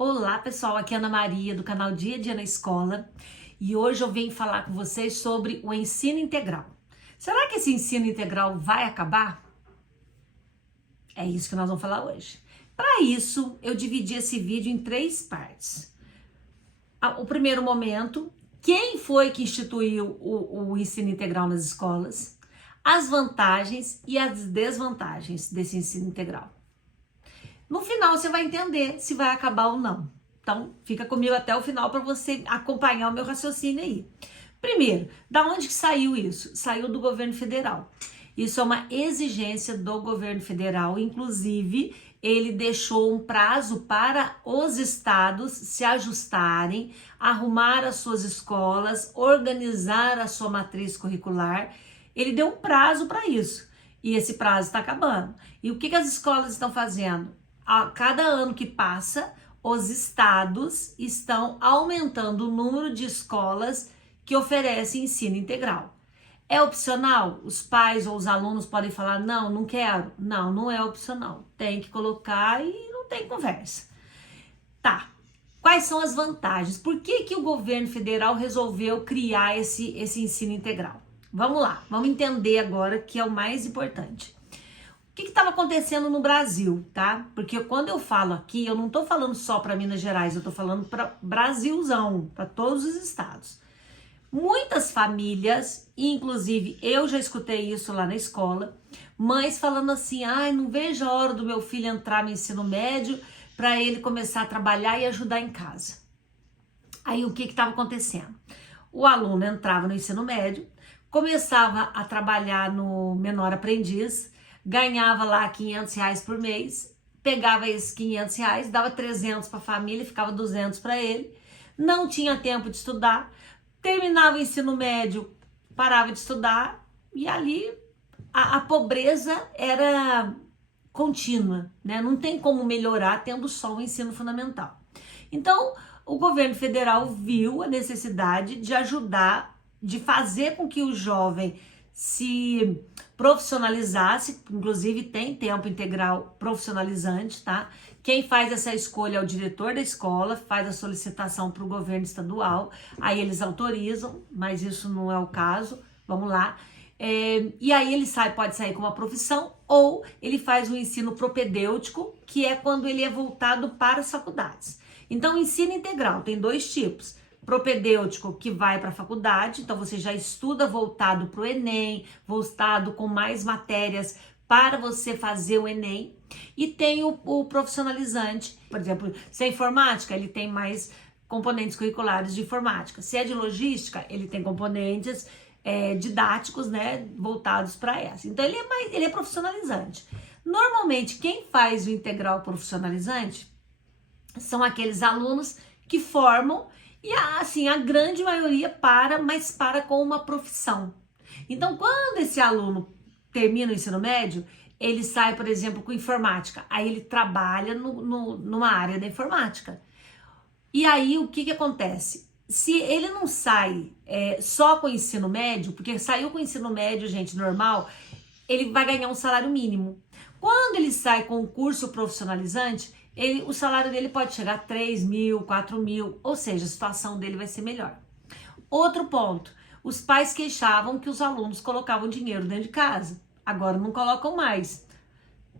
Olá pessoal, aqui é Ana Maria do canal Dia a Dia na Escola e hoje eu venho falar com vocês sobre o ensino integral. Será que esse ensino integral vai acabar? É isso que nós vamos falar hoje. Para isso, eu dividi esse vídeo em 3 partes. O primeiro momento, quem foi que instituiu o ensino integral nas escolas, as vantagens e as desvantagens desse ensino integral. No final você vai entender se vai acabar ou não. Então, fica comigo até o final para você acompanhar o meu raciocínio aí. Primeiro, da onde que saiu isso? Saiu do governo federal. Isso é uma exigência do governo federal, inclusive ele deixou um prazo para os estados se ajustarem, arrumar as suas escolas, organizar a sua matriz curricular. Ele deu um prazo para isso e esse prazo está acabando. E o que as escolas estão fazendo? A cada ano que passa, os estados estão aumentando o número de escolas que oferecem ensino integral. É opcional? Os pais ou os alunos podem falar, não quero. Não, não é opcional. Tem que colocar e não tem conversa. Tá, quais são as vantagens? Por que o governo federal resolveu criar esse ensino integral? Vamos lá, vamos entender agora que é o mais importante. O que estava acontecendo no Brasil, tá? Porque quando eu falo aqui, eu não estou falando só para Minas Gerais, eu estou falando para Brasilzão, para todos os estados. Muitas famílias, inclusive eu já escutei isso lá na escola, mães falando assim, não vejo a hora do meu filho entrar no ensino médio para ele começar a trabalhar e ajudar em casa. Aí o que estava acontecendo? O aluno entrava no ensino médio, começava a trabalhar no menor aprendiz, ganhava lá R$500 por mês, pegava esses R$500, dava 300 para a família, ficava 200 para ele, não tinha tempo de estudar, terminava o ensino médio, parava de estudar e ali a pobreza era contínua, né? Não tem como melhorar tendo só o ensino fundamental. Então, o governo federal viu a necessidade de ajudar, de fazer com que o jovem se profissionalizasse, inclusive tem tempo integral profissionalizante, tá? Quem faz essa escolha é o diretor da escola, faz a solicitação para o governo estadual, aí eles autorizam, mas isso não é o caso, vamos lá. E aí ele pode sair com uma profissão ou ele faz um ensino propedêutico, que é quando ele é voltado para as faculdades. Então, o ensino integral tem 2 tipos. Propedêutico, que vai para a faculdade, então você já estuda voltado para o Enem, voltado com mais matérias para você fazer o Enem. E tem o profissionalizante, por exemplo, se é informática, ele tem mais componentes curriculares de informática. Se é de logística, ele tem componentes didáticos, né, voltados para essa. Então ele é profissionalizante. Normalmente, quem faz o integral profissionalizante são aqueles alunos que formam e assim, a grande maioria mas para com uma profissão. Então, quando esse aluno termina o ensino médio, ele sai, por exemplo, com informática. Aí ele trabalha numa área da informática. E aí, o que acontece? Se ele não sai só com o ensino médio, porque saiu com o ensino médio, gente, normal, ele vai ganhar um salário mínimo. Quando ele sai com o curso profissionalizante, o salário dele pode chegar a 3 mil, 4 mil, ou seja, a situação dele vai ser melhor. Outro ponto, os pais queixavam que os alunos colocavam dinheiro dentro de casa, agora não colocam mais.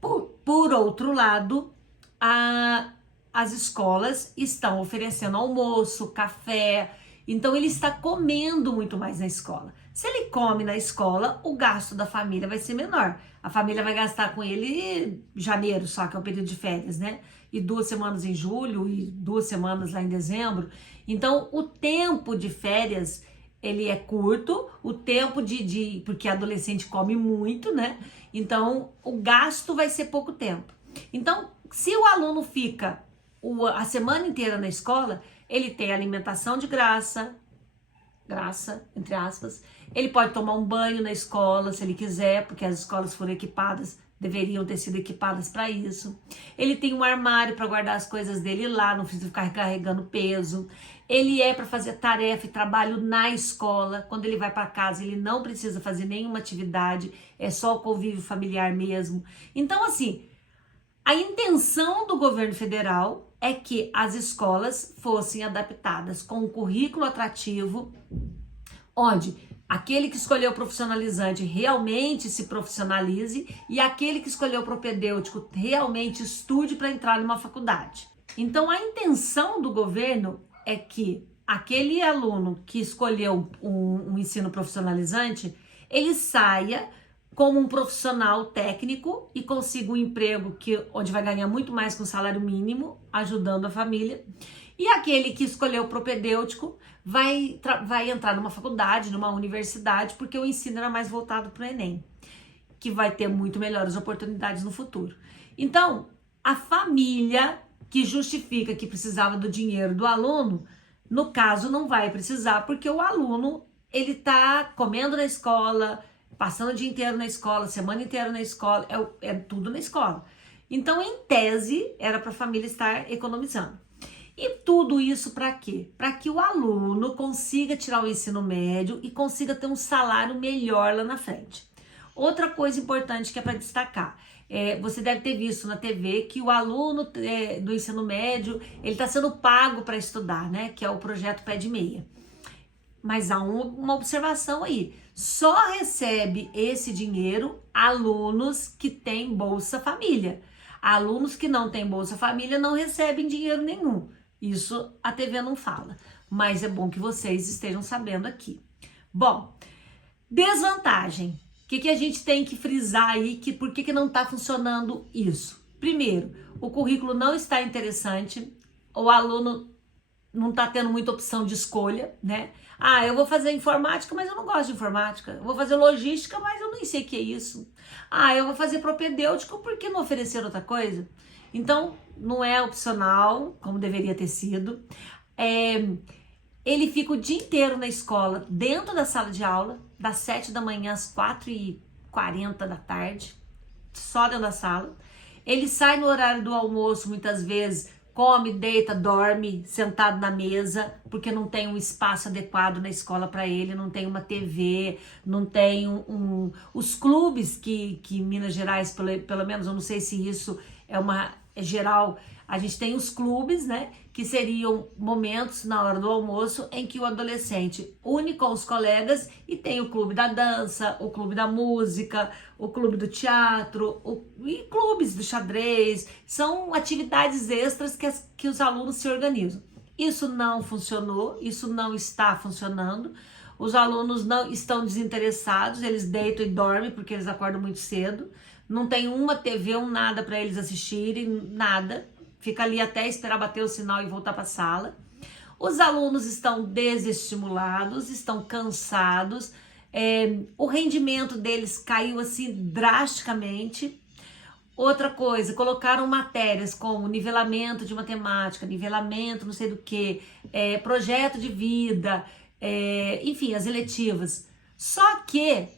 Por outro lado, as escolas estão oferecendo almoço, café, então ele está comendo muito mais na escola. Se ele come na escola, o gasto da família vai ser menor. A família vai gastar com ele janeiro só, que é o período de férias, né? E 2 semanas em julho e 2 semanas lá em dezembro. Então, o tempo de férias, ele é curto, o tempo porque adolescente come muito, né? Então, o gasto vai ser pouco tempo. Então, se o aluno fica a semana inteira na escola, ele tem alimentação de graça, entre aspas, ele pode tomar um banho na escola, se ele quiser, porque as escolas foram equipadas, deveriam ter sido equipadas para isso. Ele tem um armário para guardar as coisas dele lá, não precisa ficar carregando peso. Ele para fazer tarefa e trabalho na escola. Quando ele vai para casa, ele não precisa fazer nenhuma atividade, é só o convívio familiar mesmo. Então, assim, a intenção do governo federal é que as escolas fossem adaptadas com um currículo atrativo, onde aquele que escolheu o profissionalizante realmente se profissionalize e aquele que escolheu o propedêutico realmente estude para entrar numa faculdade. Então, a intenção do governo é que aquele aluno que escolheu um ensino profissionalizante, ele saia como um profissional técnico e consiga um emprego onde vai ganhar muito mais que um salário mínimo, ajudando a família. E aquele que escolheu o propedêutico vai entrar numa faculdade, numa universidade, porque o ensino era mais voltado para o Enem, que vai ter muito melhores oportunidades no futuro. Então, a família que justifica que precisava do dinheiro do aluno, no caso não vai precisar, porque o aluno, ele tá comendo na escola, passando o dia inteiro na escola, semana inteira na escola, é tudo na escola. Então, em tese, era para a família estar economizando. E tudo isso para quê? Para que o aluno consiga tirar o ensino médio e consiga ter um salário melhor lá na frente. Outra coisa importante que é para destacar, você deve ter visto na TV que o aluno do ensino médio, ele está sendo pago para estudar, né? Que é o projeto Pé de Meia. Mas há uma observação aí, só recebe esse dinheiro alunos que têm Bolsa Família. Alunos que não têm Bolsa Família não recebem dinheiro nenhum. Isso a TV não fala, mas é bom que vocês estejam sabendo aqui. Bom, desvantagem. O que a gente tem que frisar aí, por que não está funcionando isso? Primeiro, o currículo não está interessante, o aluno não está tendo muita opção de escolha, né? Ah, eu vou fazer informática, mas eu não gosto de informática. Eu vou fazer logística, mas eu nem sei o que é isso. Ah, eu vou fazer propedêutico, por que não oferecer outra coisa? Então, não é opcional, como deveria ter sido. Ele fica o dia inteiro na escola, dentro da sala de aula, das 7 da manhã às 4h40 da tarde, só dentro da sala. Ele sai no horário do almoço, muitas vezes, come, deita, dorme, sentado na mesa, porque não tem um espaço adequado na escola para ele, não tem uma TV, não tem os clubes que em Minas Gerais, pelo menos, eu não sei se isso é geral, a gente tem os clubes, né, que seriam momentos na hora do almoço em que o adolescente une com os colegas e tem o clube da dança, o clube da música, o clube do teatro, e clubes do xadrez. São atividades extras que os alunos se organizam. Isso não funcionou, isso não está funcionando. Os alunos não estão desinteressados, eles deitam e dormem porque eles acordam muito cedo. Não tem uma TV, nada para eles assistirem, nada. Fica ali até esperar bater o sinal e voltar para a sala. Os alunos estão desestimulados, estão cansados. O rendimento deles caiu assim drasticamente. Outra coisa, colocaram matérias como nivelamento de matemática, nivelamento não sei do que, projeto de vida, enfim, as eletivas. Só que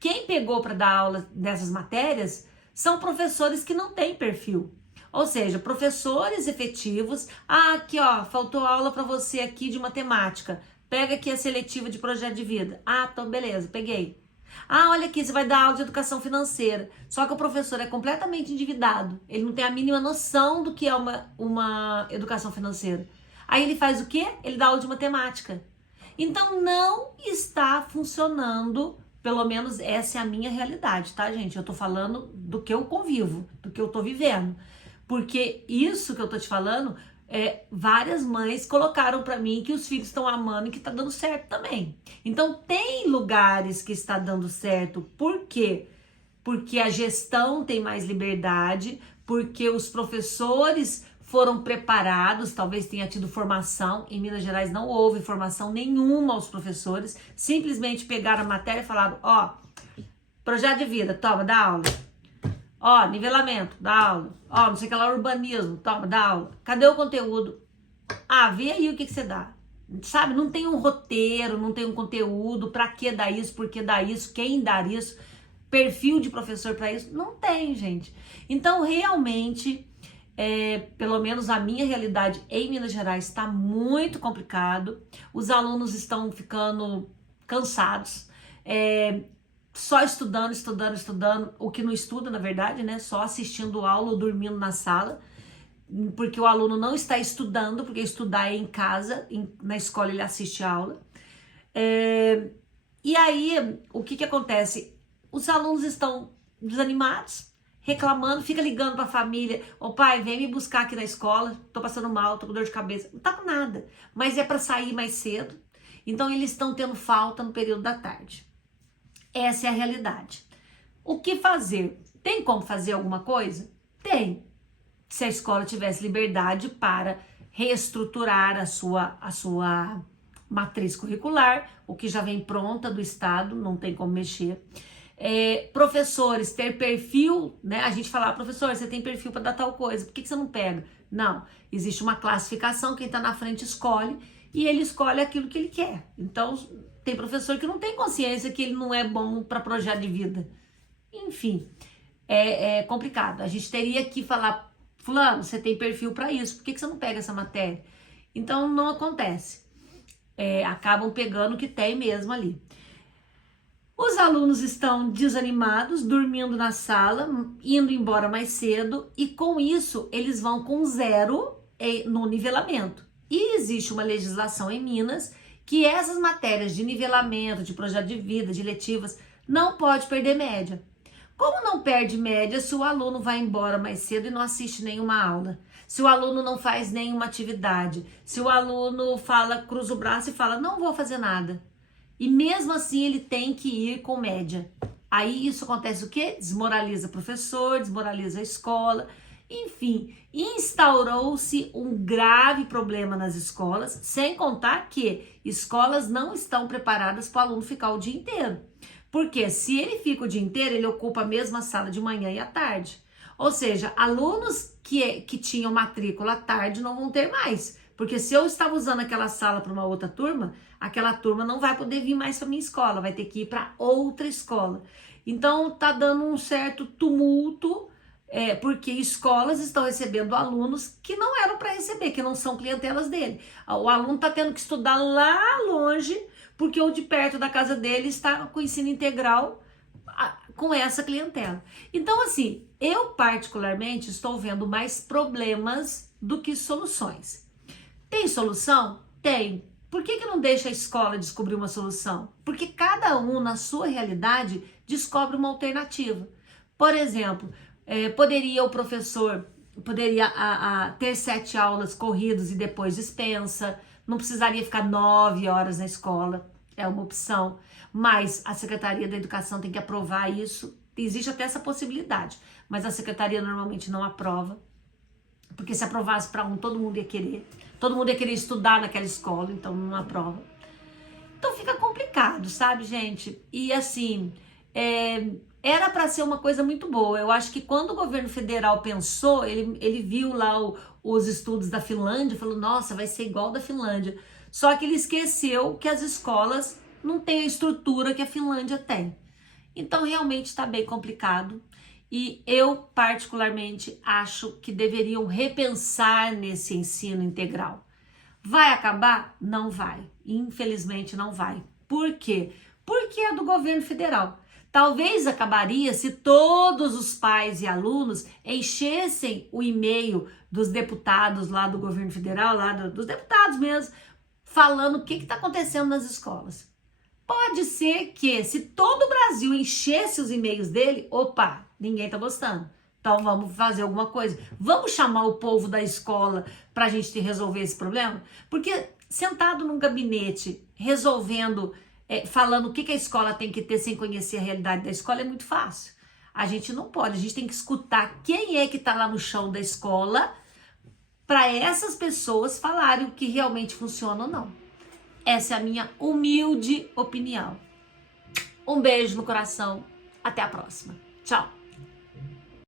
quem pegou para dar aula dessas matérias são professores que não têm perfil. Ou seja, professores efetivos. Ah, aqui ó, faltou aula para você aqui de matemática. Pega aqui a seletiva de projeto de vida. Ah, então beleza, peguei. Ah, olha aqui, você vai dar aula de educação financeira. Só que o professor é completamente endividado. Ele não tem a mínima noção do que é uma educação financeira. Aí ele faz o quê? Ele dá aula de matemática. Então não está funcionando. Pelo menos essa é a minha realidade, tá, gente? Eu tô falando do que eu convivo, do que eu tô vivendo. Porque isso que eu tô te falando, várias mães colocaram pra mim que os filhos estão amando e que tá dando certo também. Então tem lugares que está dando certo. Por quê? Porque a gestão tem mais liberdade, porque os professores foram preparados, talvez tenha tido formação. Em Minas Gerais não houve formação nenhuma aos professores, simplesmente pegaram a matéria e falaram, ó, projeto de vida, toma, dá aula. Ó, nivelamento, dá aula. Ó, não sei o que lá, urbanismo, toma, dá aula. Cadê o conteúdo? Ah, vê aí o que você dá. Sabe, não tem um roteiro, não tem um conteúdo, pra que dar isso, por que dar isso, quem dar isso, perfil de professor pra isso, não tem, gente. Então, realmente, pelo menos a minha realidade em Minas Gerais está muito complicado. Os alunos estão ficando cansados, só estudando, o que não estuda, na verdade, né? Só assistindo aula ou dormindo na sala. porque o aluno não está estudando, porque estudar é em casa, na escola ele assiste a aula. E aí, o que acontece? Os alunos estão desanimados, reclamando, fica ligando para a família: ô pai, vem me buscar aqui na escola, tô passando mal, tô com dor de cabeça. Não tá com nada, mas é para sair mais cedo. Então eles estão tendo falta no período da tarde. Essa é a realidade. O que fazer? Tem como fazer alguma coisa? Tem. Se a escola tivesse liberdade para reestruturar a sua matriz curricular, o que já vem pronta do Estado, não tem como mexer. Professores ter perfil, né? A gente fala: professor, você tem perfil para dar tal coisa, por que você não pega? Não, existe uma classificação, quem está na frente escolhe, e ele escolhe aquilo que ele quer. Então, tem professor que não tem consciência que ele não é bom para projeto de vida. Enfim, é complicado. A gente teria que falar: fulano, você tem perfil para isso, por que você não pega essa matéria? Então, não acontece. Acabam pegando o que tem mesmo ali. Os alunos estão desanimados, dormindo na sala, indo embora mais cedo, e com isso eles vão com 0 no nivelamento. E existe uma legislação em Minas que essas matérias de nivelamento, de projeto de vida, de letivas, não pode perder média. Como não perde média se o aluno vai embora mais cedo e não assiste nenhuma aula? Se o aluno não faz nenhuma atividade? Se o aluno cruza o braço e fala: não vou fazer nada. E mesmo assim ele tem que ir com média. Aí isso acontece o quê? Desmoraliza o professor, desmoraliza a escola. Enfim, instaurou-se um grave problema nas escolas, sem contar que escolas não estão preparadas para o aluno ficar o dia inteiro. Porque se ele fica o dia inteiro, ele ocupa a mesma sala de manhã e à tarde. Ou seja, alunos que tinham matrícula à tarde não vão ter mais. Porque se eu estava usando aquela sala para uma outra turma, aquela turma não vai poder vir mais para minha escola, vai ter que ir para outra escola. Então tá dando um certo tumulto, porque escolas estão recebendo alunos que não eram para receber, que não são clientelas dele. O aluno está tendo que estudar lá longe, porque o de perto da casa dele está com ensino integral com essa clientela. Então, assim, eu particularmente estou vendo mais problemas do que soluções. Tem solução? Tem. Por que não deixa a escola descobrir uma solução? Porque cada um, na sua realidade, descobre uma alternativa. Por exemplo, o professor poderia ter 7 aulas corridas e depois dispensa, não precisaria ficar 9 horas na escola, é uma opção, mas a Secretaria da Educação tem que aprovar isso. Existe até essa possibilidade, mas a Secretaria normalmente não aprova, porque se aprovasse para todo mundo ia querer estudar naquela escola, então não aprova. Então fica complicado, sabe, gente? E assim, era para ser uma coisa muito boa. Eu acho que quando o governo federal pensou, ele viu lá os estudos da Finlândia e falou: nossa, vai ser igual da Finlândia. Só que ele esqueceu que as escolas não têm a estrutura que a Finlândia tem. Então realmente está bem complicado. E eu, particularmente, acho que deveriam repensar nesse ensino integral. Vai acabar? Não vai. Infelizmente não vai. Por quê? Porque é do governo federal. Talvez acabaria se todos os pais e alunos enchessem o e-mail dos deputados lá do governo federal, lá dos deputados mesmo, falando o que está acontecendo nas escolas. Pode ser que se todo o Brasil enchesse os e-mails dele, opa, ninguém tá gostando. Então vamos fazer alguma coisa. Vamos chamar o povo da escola para a gente resolver esse problema? Porque sentado num gabinete, resolvendo, falando o que a escola tem que ter sem conhecer a realidade da escola é muito fácil. A gente não pode, a gente tem que escutar quem é que tá lá no chão da escola para essas pessoas falarem o que realmente funciona ou não. Essa é a minha humilde opinião. Um beijo no coração. Até a próxima. Tchau.